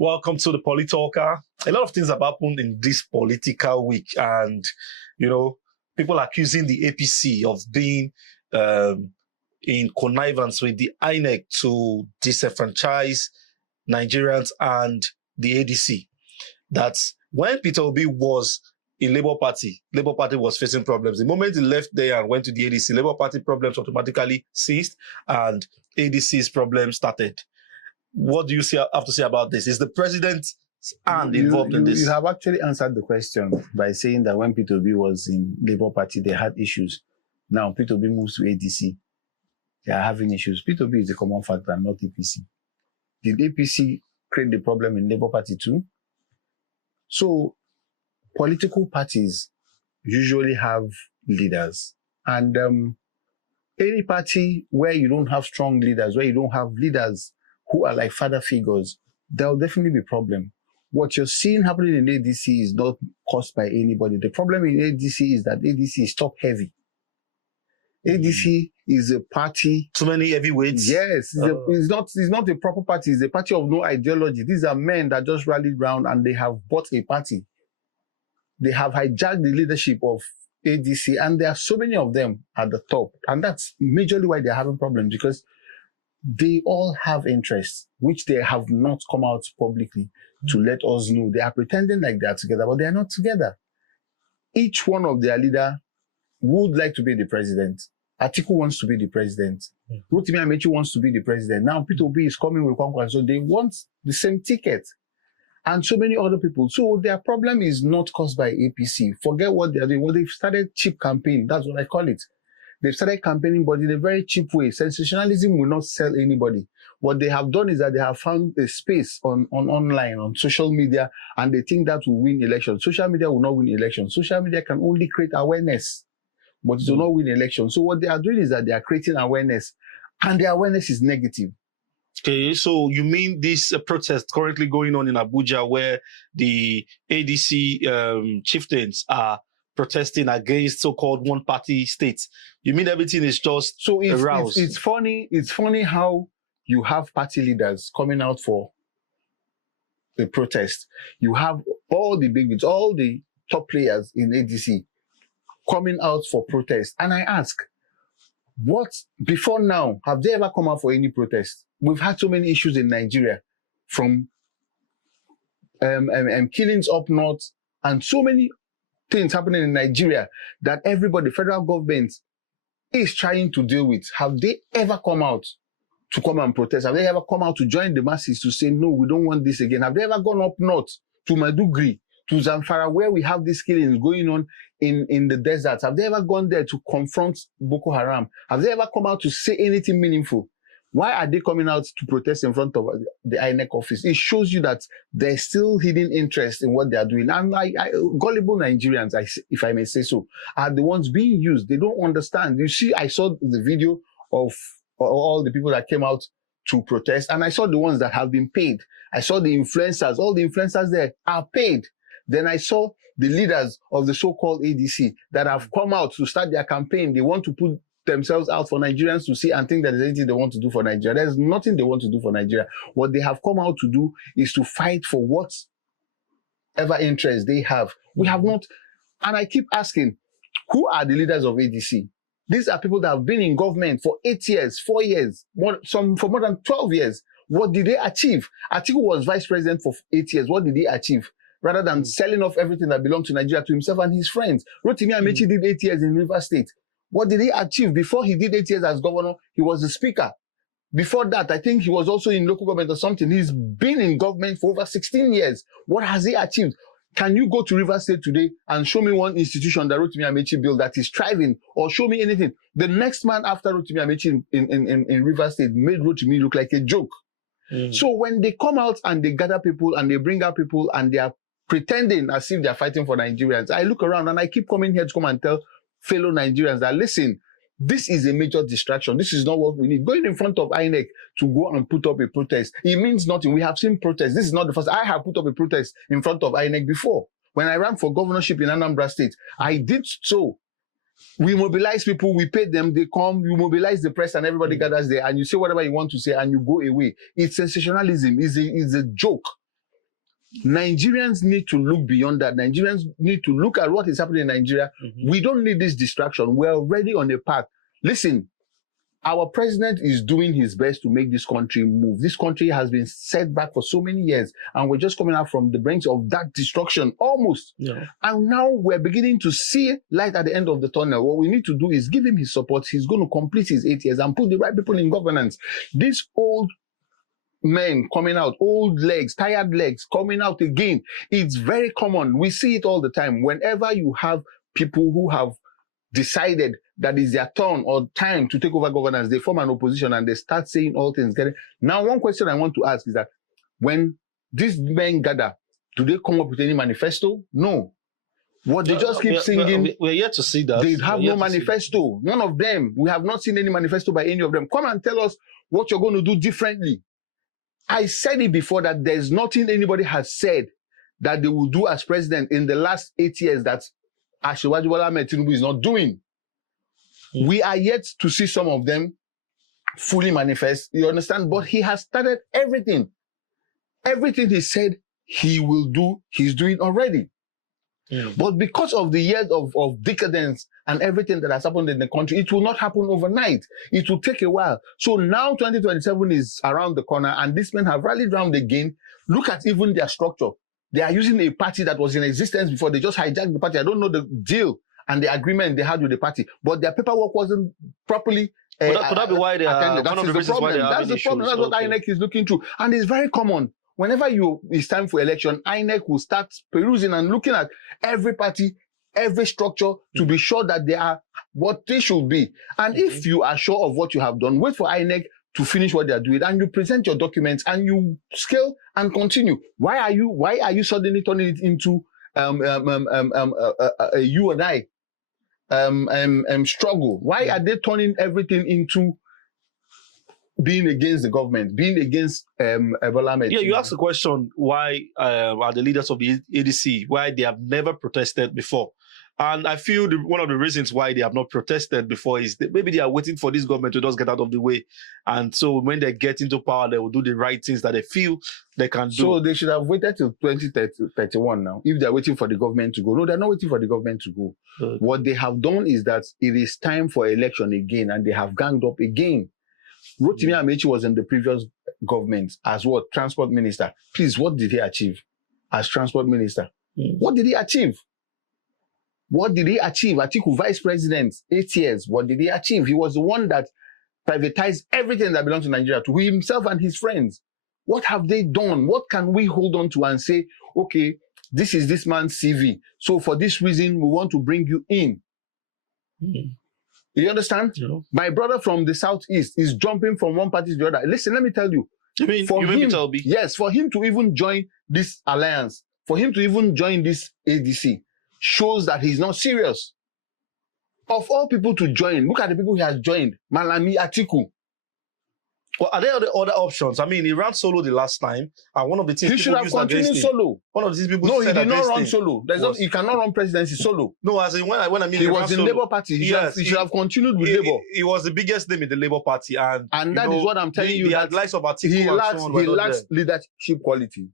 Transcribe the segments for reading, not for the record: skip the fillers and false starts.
Welcome to the PoliTalker. A lot of things have happened in this political week, and people accusing the APC of being in connivance with the INEC to disenfranchise Nigerians and the ADC. That's when Peter Obi was in Labour Party was facing problems. The moment he left there and went to the ADC, Labour Party problems automatically ceased and ADC's problems started. What do you have to say about this? Is the president's hand involved in this? You have actually answered the question by saying that when Peter Obi was in Labour Party, they had issues. Now Peter Obi moves to ADC. They are having issues. Peter Obi is a common factor, not APC. Did APC create the problem in Labour Party too? So political parties usually have leaders. And any party where you don't have strong leaders, where you don't have leaders who are like father figures, there will definitely be a problem. What you're seeing happening in ADC is not caused by anybody. The problem in ADC is that ADC is top heavy. ADC is a party. Too many heavyweights? Yes. It's not a proper party. It's a party of no ideology. These are men that just rallied round and they have bought a party. They have hijacked the leadership of ADC, and there are so many of them at the top. And that's majorly why they're having problems, because they all have interests, which they have not come out publicly to let us know. They are pretending like they are together, but they are not together. Each one of their leader would like to be the president. Atiku wants to be the president. Rotimi Amechi wants to be the president. Now Peter Obi is coming with Kwankwan, so they want the same ticket. And so many other people. So their problem is not caused by APC. Forget what they are doing. Well, they've started cheap campaign. That's what I call it. They've started campaigning, but in a very cheap way. Sensationalism will not sell anybody. What they have done is that they have found a space online, on social media, and they think that will win elections. Social media will not win elections. Social media can only create awareness, but it will not win elections. So what they are doing is that they are creating awareness, and the awareness is negative. Okay, so you mean this protest currently going on in Abuja, where the ADC chieftains are protesting against so-called one-party states? You mean everything is just aroused? It's funny how you have party leaders coming out for the protest. You have all the big wigs, all the top players in ADC coming out for protest. And I ask, what, before now, have they ever come out for any protest? We've had so many issues in Nigeria, from killings up north, and so many things happening in Nigeria that everybody, federal government, is trying to deal with. Have they ever come out to come and protest? Have they ever come out to join the masses to say, no, we don't want this again? Have they ever gone up north to Maiduguri, to Zamfara, where we have these killings going on in the deserts? Have they ever gone there to confront Boko Haram? Have they ever come out to say anything meaningful? Why are they coming out to protest in front of the INEC office? It shows you that there's still hidden interest in what they are doing. And gullible Nigerians, if I may say so, are the ones being used. They don't understand. You see, I saw the video of all the people that came out to protest, and I saw the ones that have been paid. I saw the influencers. All the influencers there are paid. Then I saw the leaders of the so-called ADC that have come out to start their campaign. They want to put themselves out for Nigerians to see and think that there's anything they want to do for Nigeria. There's nothing they want to do for Nigeria. What they have come out to do is to fight for whatever interest they have. We have not, and I keep asking, who are the leaders of ADC? These are people that have been in government for 8 years, 4 years, some for more than 12 years. What did they achieve? Atiku was vice president for 8 years. What did he achieve? Rather than selling off everything that belonged to Nigeria to himself and his friends. Rotimi Amechi did 8 years in Rivers State. What did he achieve? Before he did 8 years as governor, he was the speaker. Before that, I think he was also in local government or something. He's been in government for over 16 years. What has he achieved? Can you go to Rivers State today and show me one institution that Rotimi Amechi built that is thriving, or show me anything? The next man after Rotimi Amechi in Rivers State made Rotimi look like a joke. So when they come out and they gather people and they bring out people and they are pretending as if they are fighting for Nigerians, I look around and I keep coming here to come and tell fellow Nigerians that, listen, this is a major distraction. This is not what we need. Going in front of INEC to go and put up a protest, it means nothing. We have seen protests. This is not the first. I have put up a protest in front of INEC before. When I ran for governorship in Anambra State, I did so. We mobilize people, we pay them, they come, you mobilize the press and everybody gathers there and you say whatever you want to say and you go away. It's sensationalism. It's a joke. Nigerians need to look beyond that. Nigerians need to look at what is happening in Nigeria. We don't need this distraction. We're already on a path. Listen, our president is doing his best to make this country move. This country has been set back for so many years, and we're just coming out from the brink of that destruction, almost. Yeah. And now we're beginning to see light at the end of the tunnel. What we need to do is give him his support. He's going to complete his 8 years and put the right people in governance. These old men coming out, old legs, tired legs coming out again. It's very common. We see it all the time. Whenever you have people who have decided that it's their turn or time to take over governance, they form an opposition and they start saying all things. Now, one question I want to ask is that when these men gather, do they come up with any manifesto? No. What they just keep singing. We're yet to see that. They have no manifesto. None of them. We have not seen any manifesto by any of them. Come and tell us what you're going to do differently. I said it before that there's nothing anybody has said that they will do as president in the last 8 years that Asiwaju Bola Ahmed Tinubu is not doing. We are yet to see some of them fully manifest, you understand? But he has started everything. Everything he said he will do, he's doing already. But because of the years of decadence and everything that has happened in the country, it will not happen overnight. It will take a while. So now 2027 is around the corner and these men have rallied round again. Look at even their structure. They are using a party that was in existence before. They just hijacked the party. I don't know the deal and the agreement they had with the party, but their paperwork wasn't properly could that be why they are one of the reasons why they are That's the problem. That's what INEC is looking through. And it's very common. Whenever it's time for election, INEC will start perusing and looking at every party, every structure to be sure that they are what they should be. And if you are sure of what you have done, wait for INEC to finish what they are doing, and you present your documents and you scale and continue. Why are you suddenly turning it into a you and I struggle? Why are they turning everything into being against the government, being against Bola Ahmed? Yeah, you asked the question, why are the leaders of the ADC, why they have never protested before? And I feel one of the reasons why they have not protested before is that maybe they are waiting for this government to just get out of the way. And so when they get into power, they will do the right things that they feel they can do. So they should have waited till 2031 now, if they're waiting for the government to go. No, they're not waiting for the government to go. What they have done is that it is time for election again, and they have ganged up again. Rotimi Amechi was in the previous government as what? Transport minister. Please, what did he achieve as transport minister? What did he achieve? What did he achieve? Atiku, vice president, 8 years. What did he achieve? He was the one that privatized everything that belongs to Nigeria to himself and his friends. What have they done? What can we hold on to and say, okay, this is this man's CV. So for this reason, we want to bring you in. You understand? Yeah. My brother from the southeast is jumping from one party to the other. Listen, let me tell you. Yes, for him to even join this alliance, for him to even join this ADC, shows that he's not serious. Of all people to join, look at the people he has joined. Malami, Atiku. Well, are there other options? I mean, he ran solo the last time, and one of the things he should have continued solo. One of these people no, he did not run solo. He cannot run presidency solo. No, as in when I mean he was in Labour Party. He should have continued with Labour. He was the biggest name in the Labour Party, and that is what I'm telling you. The advice of Atiku he lacks leadership quality.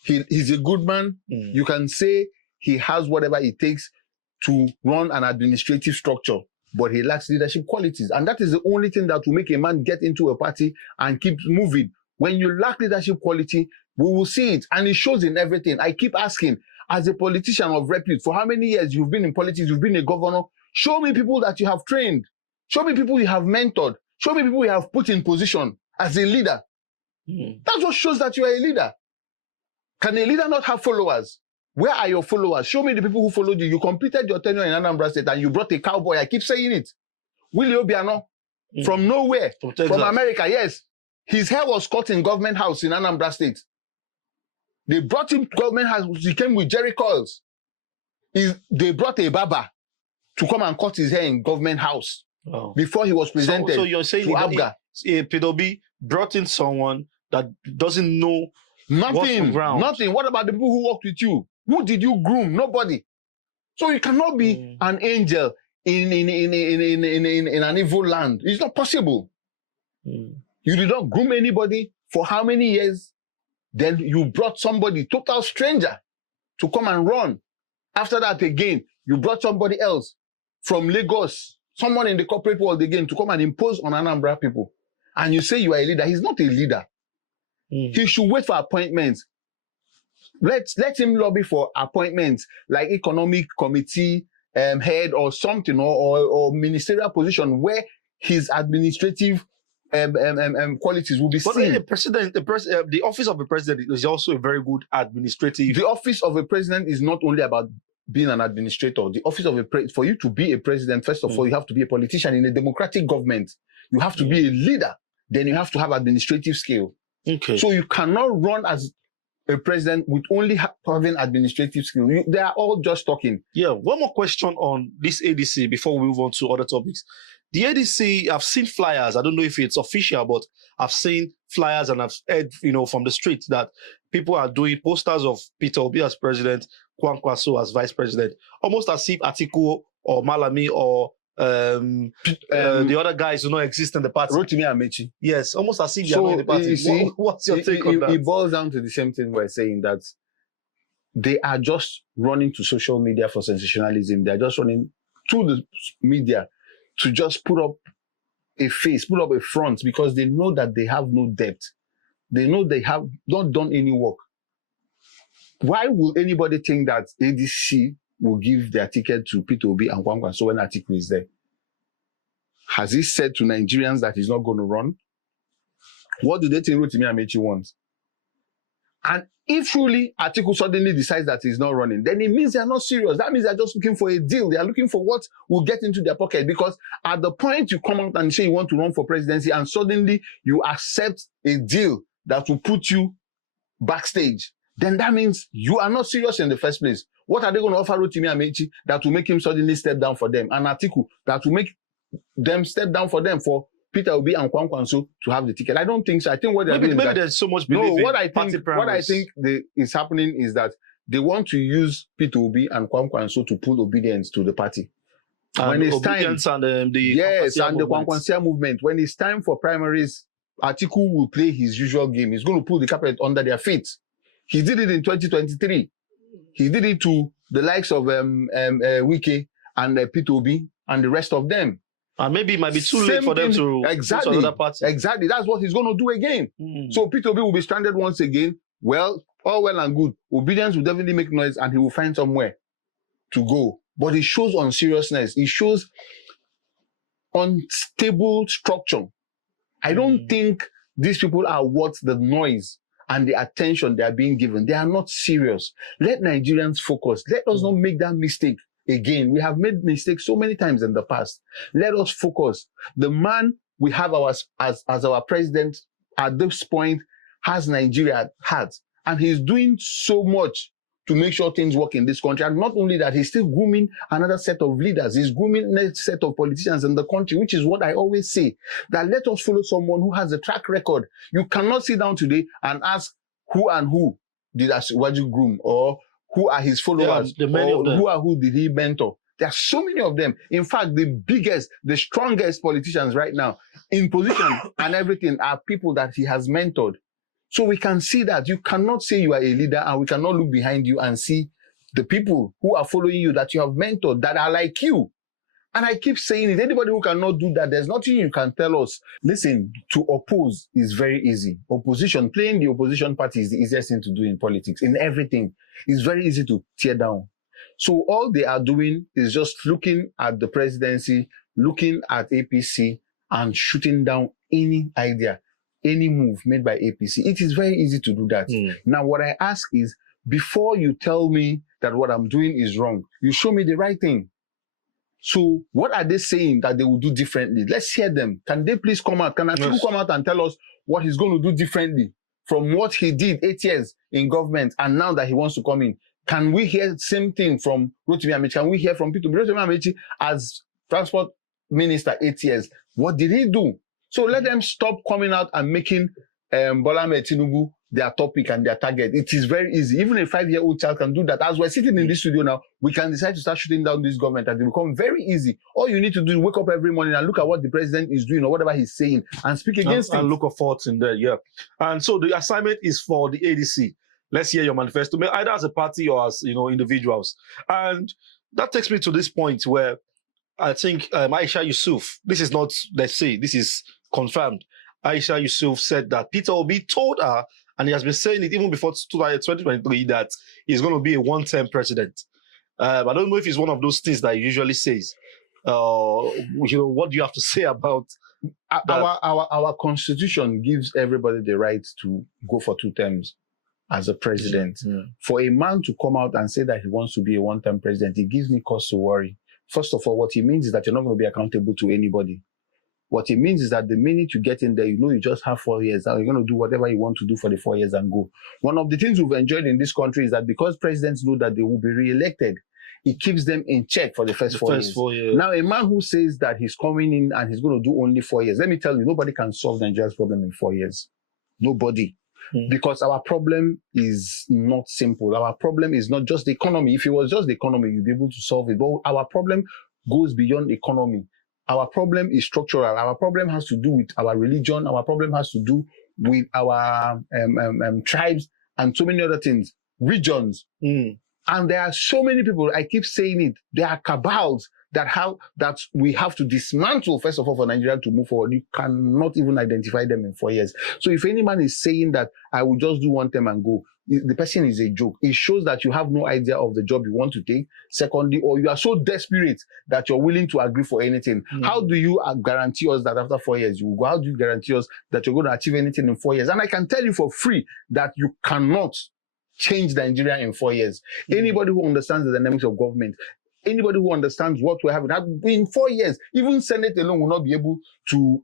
He's a good man. You can say he has whatever it takes to run an administrative structure, but he lacks leadership qualities. And that is the only thing that will make a man get into a party and keep moving. When you lack leadership quality, we will see it. And it shows in everything. I keep asking, as a politician of repute, for how many years you've been in politics, you've been a governor, show me people that you have trained. Show me people you have mentored. Show me people you have put in position as a leader. That's what shows that you are a leader. Can a leader not have followers? Where are your followers? Show me the people who followed you. You completed your tenure in Anambra State and you brought a cowboy. I keep saying it. Willie Obiano, from nowhere, from America, yes. His hair was cut in government house in Anambra State. They brought him to government house. He came with Jerry coils. They brought a barber to come and cut his hair in government house before he was presented. So you're saying that P.O.B. brought in someone that doesn't know nothing. What about the people who worked with you? Who did you groom? Nobody. So you cannot be an angel in an evil land. It's not possible. You did not groom anybody for how many years? Then you brought somebody, total stranger, to come and run. After that again, you brought somebody else from Lagos, someone in the corporate world again, to come and impose on Anambra people. And you say you are a leader. He's not a leader. He should wait for appointments. Let him lobby for appointments like economic committee head or something, or ministerial position where his administrative qualities will be seen. The office of the president is also a very good administrative. The office of a president is not only about being an administrator. The office of for you to be a president, first of all, you have to be a politician in a democratic government. You have to be a leader. Then you have to have administrative skill. Okay. So you cannot run as a president with only having administrative skill. They are all just talking. Yeah. One more question on this ADC before we move on to other topics. The ADC, I've seen flyers. I don't know if it's official, but I've seen flyers and I've heard, from the street that people are doing posters of Peter Obi as president, Kwankwaso as vice president, almost as if Atiku or Malami or the other guys do not exist in the party. Rotimi Amechi. Yes, almost as if they are not in the party. You see, what's your take on that? It boils down to the same thing we're saying, that they are just running to social media for sensationalism. They're just running to the media to just put up a face, put up a front, because they know that they have no depth. They know they have not done any work. Why will anybody think that ADC will give their ticket to Peter Obi and Kwankwaso when Atiku is there? Has he said to Nigerians that he's not going to run? What do they think Rotimi Amechi wants? And if truly Atiku suddenly decides that he's not running, then it means they're not serious. That means they're just looking for a deal. They are looking for what will get into their pocket. Because at the point you come out and say you want to run for presidency and suddenly you accept a deal that will put you backstage, then that means you are not serious in the first place. What are they going to offer Rotimi Amechi that will make him suddenly step down for them? And Atiku that will make them step down for them, for Peter Obi and Kwankwaso to have the ticket? I don't think so. I think what they're doing is that, there's so much belief in what I think is happening is that they want to use Peter Obi and Kwankwaso to pull obedience to the party. When it's time, and the Kwankwaso movement. When it's time for primaries, Atiku will play his usual game. He's going to pull the carpet under their feet. He did it in 2023. He did it to the likes of Wike and Peter Obi and the rest of them. And maybe it might be too late for them to exactly, to another party. Exactly. That's what he's going to do again. So Peter Obi will be stranded once again. Well, all well and good. Obedience will definitely make noise and he will find somewhere to go. But it shows unseriousness. It shows unstable structure. I don't think these people are worth the noise and the attention they are being given. They are not serious. Let Nigerians focus. Let us not make that mistake again. We have made mistakes so many times in the past. Let us focus. The man we have as our president at this point has Nigeria at heart. And he's doing so much to make sure things work in this country. And not only that, he's still grooming another set of leaders. He's grooming a set of politicians in the country, which is what I always say, that let us follow someone who has a track record. You cannot sit down today and ask who did Asiwaju groom, or who are his followers, or who did he mentor. There are so many of them. In fact, the biggest, the strongest politicians right now in position and everything are people that he has mentored. So we can see that you cannot say you are a leader, and we cannot look behind you and see the people who are following you that you have mentored that are like you. And I keep saying it, anybody who cannot do that, there's nothing you can tell us. Listen, to oppose is very easy. Opposition, playing the opposition party is the easiest thing to do in politics, in everything. It's very easy to tear down. So all they are doing is just looking at the presidency, looking at APC, and shooting down any idea, any move made by APC. It is very easy to do that. Now, what I ask is, before you tell me that what I'm doing is wrong, you show me the right thing. So what are they saying that they will do differently? Let's hear them. Can they please come out? Can Atiku come out and tell us what he's going to do differently from what he did 8 years in government and now that he wants to come in? Can we hear the same thing from Rotimi Amechi? Can we hear from Peter Rotimi Amechi as transport minister 8 years? What did he do? So let them stop coming out and making Bola Ahmed Tinubu their topic and their target. It is very easy. Even a 5-year-old child can do that. As we're sitting in this studio now, we can decide to start shooting down this government and it will become very easy. All you need to do is wake up every morning and look at what the president is doing or whatever he's saying and speak against it. And look for faults in there, yeah. And so the assignment is for the ADC. Let's hear your manifesto, either as a party or as, individuals. And that takes me to this point where I think Aisha Yusuf, this is not, let's say, this is confirmed. Aisha Yusuf said that Peter Obi told her, and he has been saying it even before 2023, that he's going to be a one-term president. I don't know if it's one of those things that he usually says. What do you have to say about our constitution gives everybody the right to go for 2 terms as a president. Yeah. For a man to come out and say that he wants to be a one-term president, it gives me cause to worry. First of all, what it means is that you're not going to be accountable to anybody. What it means is that the minute you get in there, you just have 4 years. Now you're going to do whatever you want to do for the 4 years and go. One of the things we've enjoyed in this country is that because presidents know that they will be re-elected, it keeps them in check for the first 4 years. Now, a man who says that he's coming in and he's going to do only 4 years, let me tell you, nobody can solve Nigeria's problem in 4 years. Nobody. Because our problem is not simple. Our problem is not just the economy. If it was just the economy, you'd be able to solve it. But our problem goes beyond economy. Our problem is structural. Our problem has to do with our religion. Our problem has to do with our tribes and so many other things, regions. And there are so many people, I keep saying it, there are cabals that we have to dismantle, first of all, for Nigeria to move forward. You cannot even identify them in 4 years. So if any man is saying that I will just do 1 term and go, the person is a joke. It shows that you have no idea of the job you want to take. Secondly, or you are so desperate that you're willing to agree for anything. How do you guarantee us that after 4 years you will go? How do you guarantee us that you're going to achieve anything in 4 years? And I can tell you for free that you cannot change Nigeria in 4 years. Anybody who understands the dynamics of government, anybody who understands what we're having, in 4 years, even Senate alone will not be able to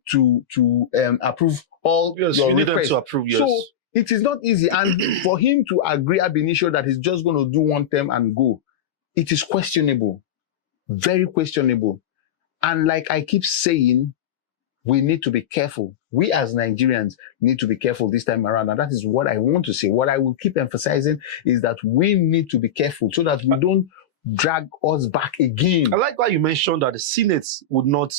approve all your requests. You need them to approve, yes. So it is not easy. And for him to agree ab initio that he's just going to do 1 term and go, it is questionable. Very questionable. And like I keep saying, we need to be careful. We as Nigerians need to be careful this time around. And that is what I want to say. What I will keep emphasizing is that we need to be careful so that we don't drag us back again. I like why you mentioned that the Senate would not,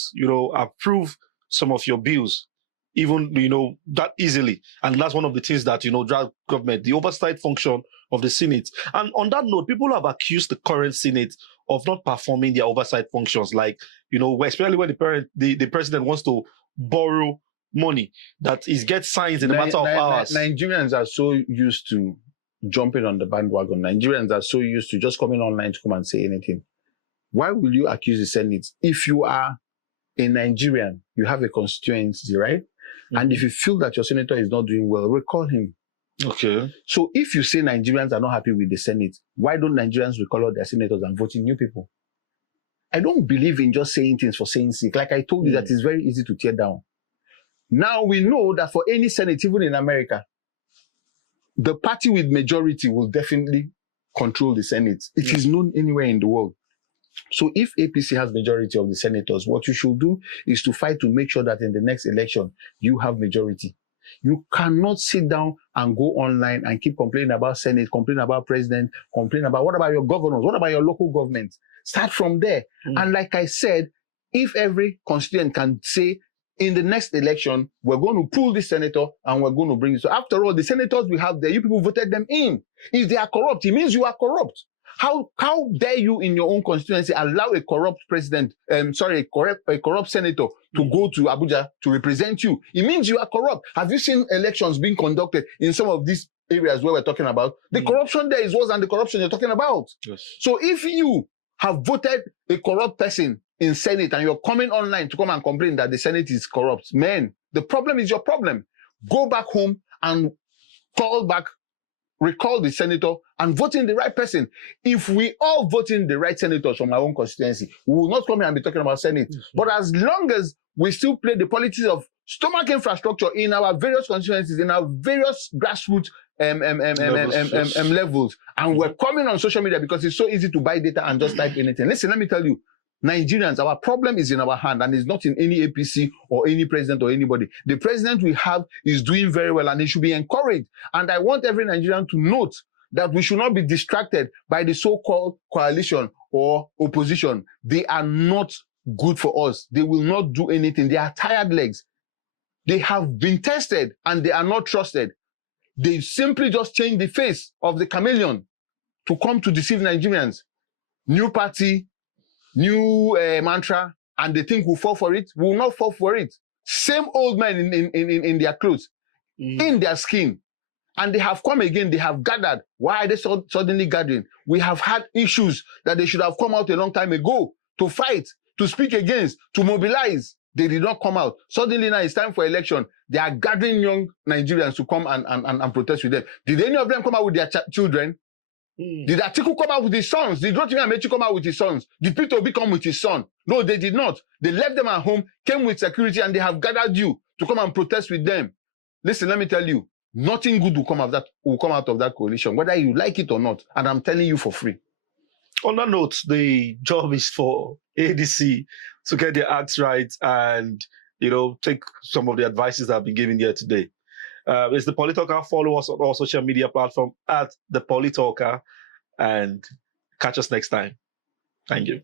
approve some of your bills, even, that easily. And that's one of the things that, drag government, the oversight function of the Senate. And on that note, people have accused the current Senate of not performing their oversight functions, like, especially when the president wants to borrow money, that is get signs in a matter of hours. Nigerians are so used to jumping on the bandwagon. Nigerians are so used to just coming online to come and say anything. Why will you accuse the Senate? If you are a Nigerian, you have a constituency, right? And if you feel that your senator is not doing well, recall him. Okay. So if you say Nigerians are not happy with the Senate, why don't Nigerians recall all their senators and vote in new people? I don't believe in just saying things for saying sake. Like I told you, that is very easy to tear down. Now we know that for any Senate, even in America, the party with majority will definitely control the Senate. It is known anywhere in the world. So if APC has majority of the senators, what you should do is to fight to make sure that in the next election, you have majority. You cannot sit down and go online and keep complaining about Senate, complaining about president, complaining about what about your governors, what about your local government? Start from there. And like I said, if every constituent can say, in the next election, we're going to pull this senator and we're going to bring it. So after all, the senators we have there, you people voted them in. If they are corrupt, it means you are corrupt. How dare you in your own constituency allow a corrupt president, a corrupt senator to go to Abuja to represent you? It means you are corrupt. Have you seen elections being conducted in some of these areas where we're talking about? The corruption there is worse than the corruption you're talking about. Yes. So if you have voted a corrupt person in Senate and you're coming online to come and complain that the Senate is corrupt, man, the problem is your problem. Go back home and recall the senator and vote in the right person. If we all vote in the right senators from our own constituency, we will not come here and be talking about Senate. But as long as we still play the politics of stomach infrastructure in our various constituencies, in our various grassroots levels, and we're coming on social media because it's so easy to buy data and just type anything. Listen, let me tell you, Nigerians, our problem is in our hand and it's not in any APC or any president or anybody. The president we have is doing very well and he should be encouraged. And I want every Nigerian to note that we should not be distracted by the so-called coalition or opposition. They are not good for us. They will not do anything. They are tired legs. They have been tested and they are not trusted. They simply just change the face of the chameleon to come to deceive Nigerians. New party, new mantra, and they think we'll fall for it. We will not fall for it. Same old men in their clothes, in their skin. And they have come again, they have gathered. Why are they suddenly gathering? We have had issues that they should have come out a long time ago to fight, to speak against, to mobilize. They did not come out. Suddenly now it's time for election. They are gathering young Nigerians to come and protest with them. Did any of them come out with their children? Did Atiku come out with his sons? Did Rotimi Amechi come out with his sons? Did Peter Obi come with his son? No, they did not. They left them at home, came with security, and they have gathered you to come and protest with them. Listen, let me tell you, nothing good will come out of that coalition, whether you like it or not. And I'm telling you for free. On that note, the job is for ADC to get their acts right and, take some of the advices that have been given here today. It's the PoliTalker. Follow us on all social media platforms at the PoliTalker and catch us next time. Thank you.